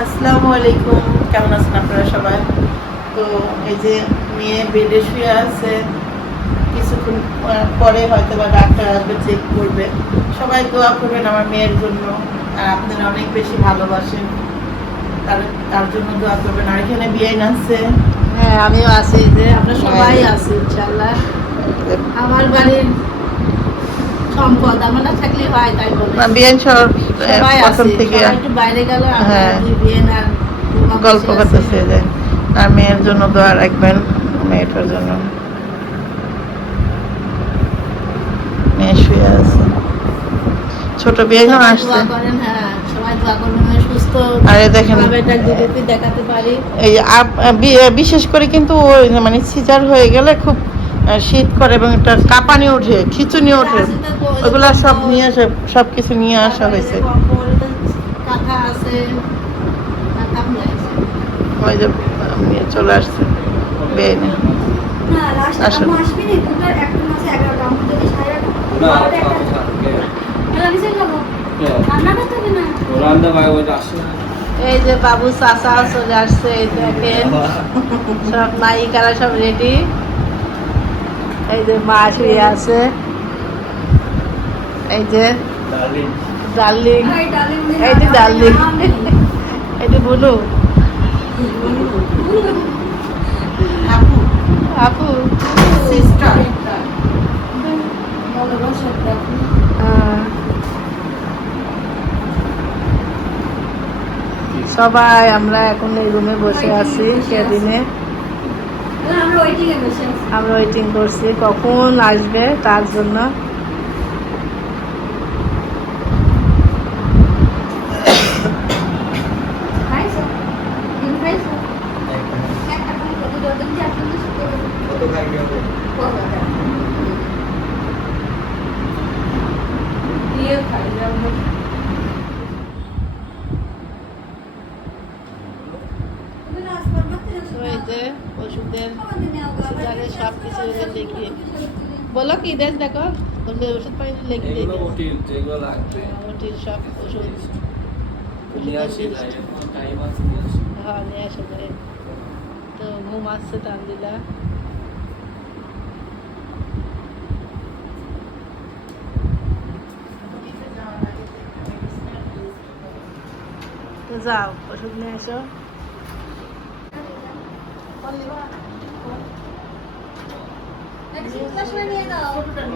আসসালামু আলাইকুম কেমন আছেন আপনারা সবাই? তো এই যে মেয়ে বেডে শুয়ে আছে কিছুক্ষণ পরে হয়তো বা ডাক্তার আসবে চেক করবে। সবাই দোয়া করবেন আমার মেয়ের জন্য আর আপনারা অনেক বেশি ভালোবাসেন। তার তার জন্য দোয়া করবেন। আর এখানে বিয়ে আছে হ্যাঁ আমিও আছি যে। আমরা সবাই আছি ইনশাল্লাহ আমার বাড়ির সম্পদ আমার থাকলে হয় তাই বলে। বিয়ে সব প্রথম থেকে বাইরে গেল হ্যাঁ। বিয়ে না গল্প করতেছে যে আর মেয়ের জন্য দোয়া রাখবেন মেয়েটার জন্য। মেয়ে শুয়ে আছে। ছোট বিয়ে এখন আসছে। হ্যাঁ আরে দেখেন এটা দেখাতে পারি। এই বিশেষ করে কিন্তু ওই মানে সিজার হয়ে গেলে খুব শীত করে এবং একটা কাঁপানি ওঠে খিচুনি ওঠে। ওগুলো সব নিয়ে আসে সব কিছু নিয়ে আসা হয়েছে। কাঁথা আছে কাঁথা মিলাইছে ওই যে নিয়ে চলে আসছে বিয়ে না। আসুন। এই যে বাবু চাচা চলে আসছে এই দেখেন। সব নায়িকারা সব রেডি এই যে মা শুয়ে আছে। এই যে ডার্লিং এই যে ডার্লিং এই যে বুনু। আপু। সিস্টার সবাই আমরা এখন এই রুমে বসে আছি সেদিনে। আমরা ওয়েটিং করছি কখন আসবে তার জন্য। খাইছো ডিম খাইছো একটা কোন কত দরকার যে আপনি শুতে কত খাই হবে দিয়ে খাই যাব তুমি আসবার মত তো এই যে ওষুধের সিজারে লিখিয়ে বলো কি দেশ দেখো বললে ওষুধ পানি লিখে দিয়ে এগুলো ওটি যেগুলো লাগবে। ওটির সব ওষুধ। নিয়ে আসি টাইম আছে হ্যাঁ নিয়ে আসো তো ঘুম আসছে তান্দিলা তো যাও ওষুধ নিয়ে এসো। নিয়ে দাও আপনার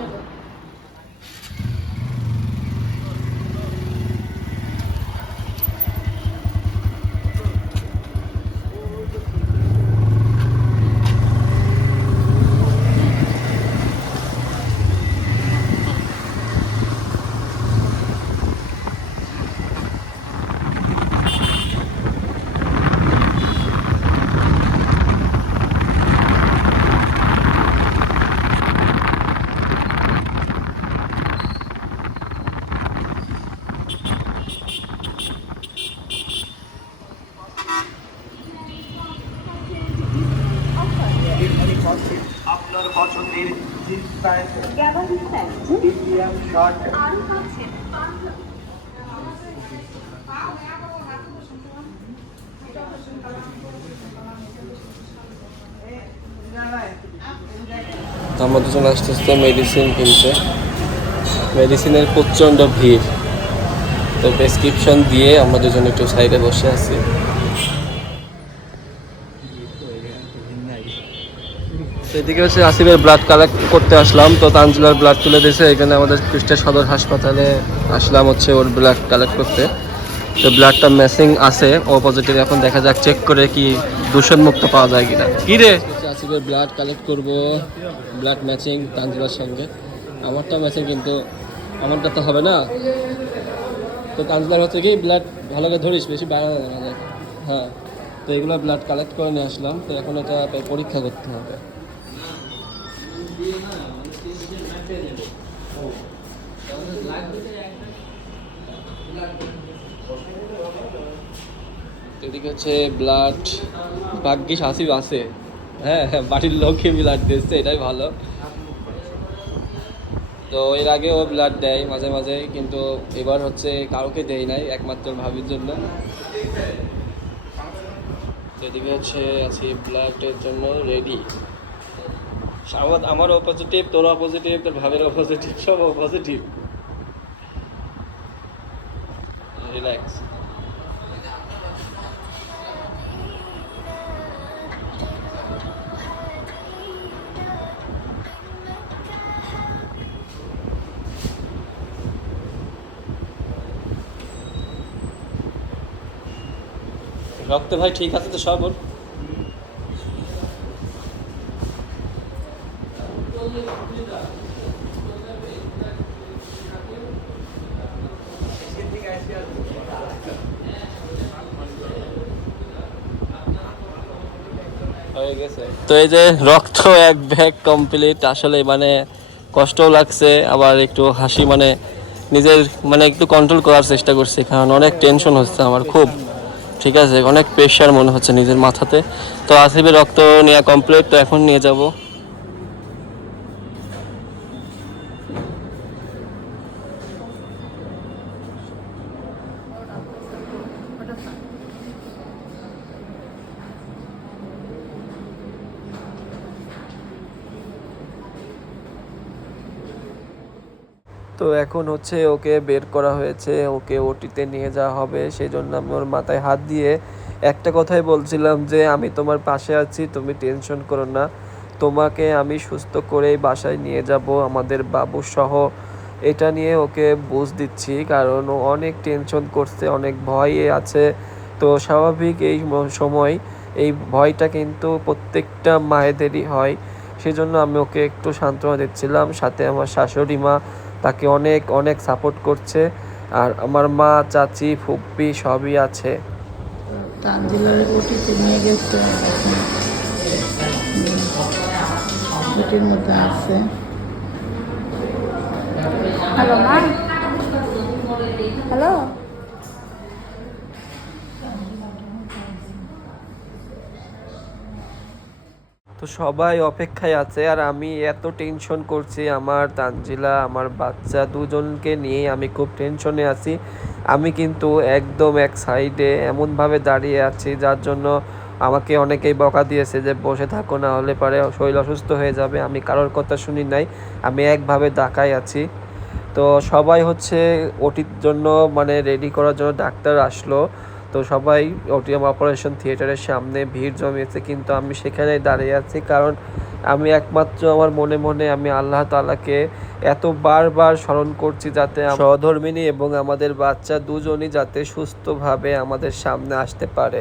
আমরা দুজন আস্তে আস্তে মেডিসিন কিনতে। মেডিসিনের প্রচণ্ড ভিড়। তো প্রেসক্রিপশন দিয়ে আমরা দুজন একটু সাইডে বসে আছি। এদিকে হচ্ছে আসিফের ব্লাড কালেক্ট করতে আসলাম। তো তানজুলার ব্লাড তুলে দিয়েছে। এখানে আমাদের কুষ্টিয়া সদর হাসপাতালে আসলাম হচ্ছে ওর ব্লাড কালেক্ট করতে। তো ব্লাডটা ম্যাসিং আছে। ও পজিটিভ এখন দেখা যাক চেক করে কি দূষণমুক্ত পাওয়া যায় কিনা। কি রে? আসিফের ব্লাড কালেক্ট করব ব্লাড ম্যাচিং তানজিলার সঙ্গে। আমারটা ম্যাচিং কিন্তু আমারটা তো হবে না। তো তানজিলার হচ্ছে কি ব্লাড ভালো করে ধরিস, বেশি বাড়ানো না যায় হ্যাঁ তো এগুলো ব্লাড কালেক্ট করে নিয়ে আসলাম। তো এখন এটা পরীক্ষা করতে হবে। এদিকে হচ্ছে ব্লাড ভাগ্যিস হাসিব আছে। হ্যাঁ হ্যাঁ, বাড়ির লোককে ব্লাড দিচ্ছে এটাই ভালো। তো এর আগে ও ব্লাড দেয় মাঝে মাঝে কিন্তু এবার হচ্ছে কাউকে দেয় নাই একমাত্র ভাবির জন্য। এদিকে হচ্ছে আছি ব্লাডের জন্য রেডি আমার আমার পজিটিভ তোর পজিটিভ তোর ভাবের পজিটিভ সব পজিটিভ রিল্যাক্স রক্ত ভাই ঠিক আছে তো সব ওর? তো এই যে রক্ত এক ব্যাগ কমপ্লিট আসলে মানে কষ্টও লাগছে, আবার একটু হাসি মানে নিজের মানে একটু কন্ট্রোল করার চেষ্টা করছি, কারণ অনেক টেনশন হচ্ছে আমার, খুব। ঠিক আছে, অনেক প্রেশার মনে হচ্ছে নিজের মাথাতে। তো আসিবে রক্ত নেওয়া কমপ্লিট তো এখন নিয়ে যাব। তো এখন হচ্ছে ওকে বের করা হয়েছে, ওকে ওটিতে নিয়ে যাওয়া হবে। সেই জন্য আমি ওর মাথায় হাত দিয়ে একটা কথাই বলছিলাম যে, আমি তোমার পাশে আছি, তুমি টেনশন করো না। তোমাকে আমি সুস্থ করেই বাসায় নিয়ে যাব, আমাদের বাবু সহ এটা নিয়ে ওকে বুঝ দিচ্ছি, কারণ ও অনেক টেনশন করছে, অনেক ভয়ে আছে। তো স্বাভাবিক এই সময় এই ভয়টা কিন্তু প্রত্যেকটা মায়েদেরই হয়। সেজন্য আমি ওকে একটু সান্ত্বনা দিচ্ছিলাম। সাথে আমার শাশুড়ি মা তাকে অনেক অনেক সাপোর্ট করছে। আর আমার মা চাচি ফুপ্পি সবই আছে। তানজিলার ওটিতে নিয়ে গেছে। ওটির মধ্যে আছে। হ্যালো মা হ্যালো সবাই অপেক্ষায় আছে আর আমি এত টেনশন করছি। আমার তানজিলা, আমার বাচ্চা দুজনকে নিয়ে আমি খুব টেনশনে আছি। আমি কিন্তু একদম এক সাইডে এমনভাবে দাঁড়িয়ে আছি, যার জন্য আমাকে অনেকেই বকা দিয়েছে যে, বসে থাকো, না হলে পরে শরীর অসুস্থ হয়ে যাবে। আমি কারোর কথা শুনি নাই, আমি একভাবে ডাকাই আছি। তো সবাই হচ্ছে ওটির জন্য মানে রেডি করার জন্য ডাক্তার আসলো। তো সবাই ওটিএম অপারেশন থিয়েটারের সামনে ভিড় জমিয়েছে, কিন্তু আমি সেখানেই দাঁড়িয়ে আছি। কারণ আমি একমাত্র, আমার মনে মনে আমি আল্লাহ তালাকে এত বারবার স্মরণ করছি যাতে সহধর্মিনী এবং আমাদের বাচ্চা দুজনই যাতে সুস্থভাবে আমাদের সামনে আসতে পারে।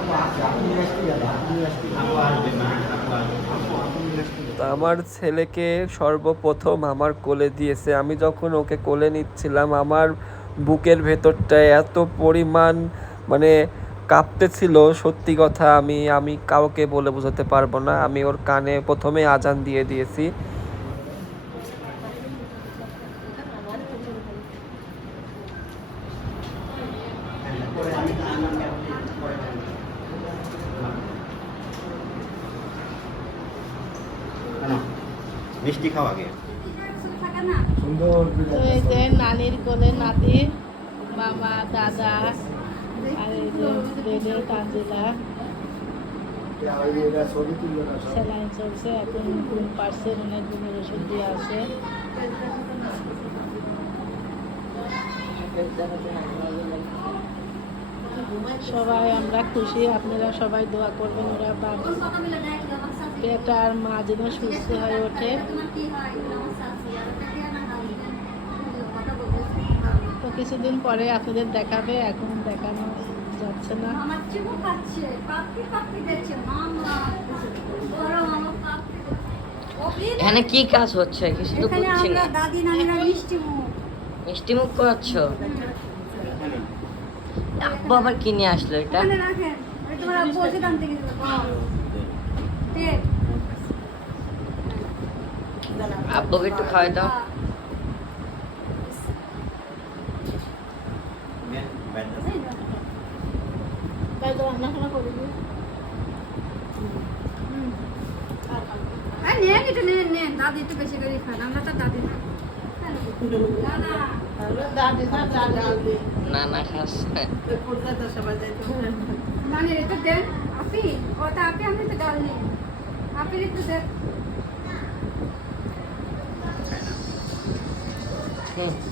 আমার ছেলেকে সর্বপ্রথম আমার কোলে দিয়েছে। আমি যখন ওকে কোলে নিচ্ছিলাম, আমার বুকের ভেতরটা এত পরিমাণ মানে কাঁপতেছিল সত্যি কথা আমি আমি কাউকে বলে বোঝাতে পারব না। আমি ওর কানে প্রথমে আজান দিয়ে দিয়েছি। মিষ্টি খাও আগে। থাকে না তো এই যে নানির কোলে নাতি মামা দাদা আর এই যে চলছে এখন ঘুম পাচ্ছে অনেক ঘুমের ওষুধ দিয়ে আছে। সবাই আমরা খুশি আপনারা সবাই দোয়া করবেন ওরা পেটা আর মা যেন সুস্থ হয়ে ওঠে। তো কিছুদিন পরে আপনাদের দেখাবে এখন দেখানো যাচ্ছে না। এখানে কি কাজ হচ্ছে? কিছু তো বুঝছি না। মিষ্টি মুখ। মিষ্টি মুখ করাচ্ছ? আব্বু আবার কি নিয়ে আসলো এটা? আব্বুকে একটু খাওয়াই দাও। দাদি একটু বেশি করে খান আমরা তো দাদি না। না না যাইতে। মানে এটা দেন। আপনি ওটা আপনি আপনি তো ডাল নেই। আপনি একটু দেন হুম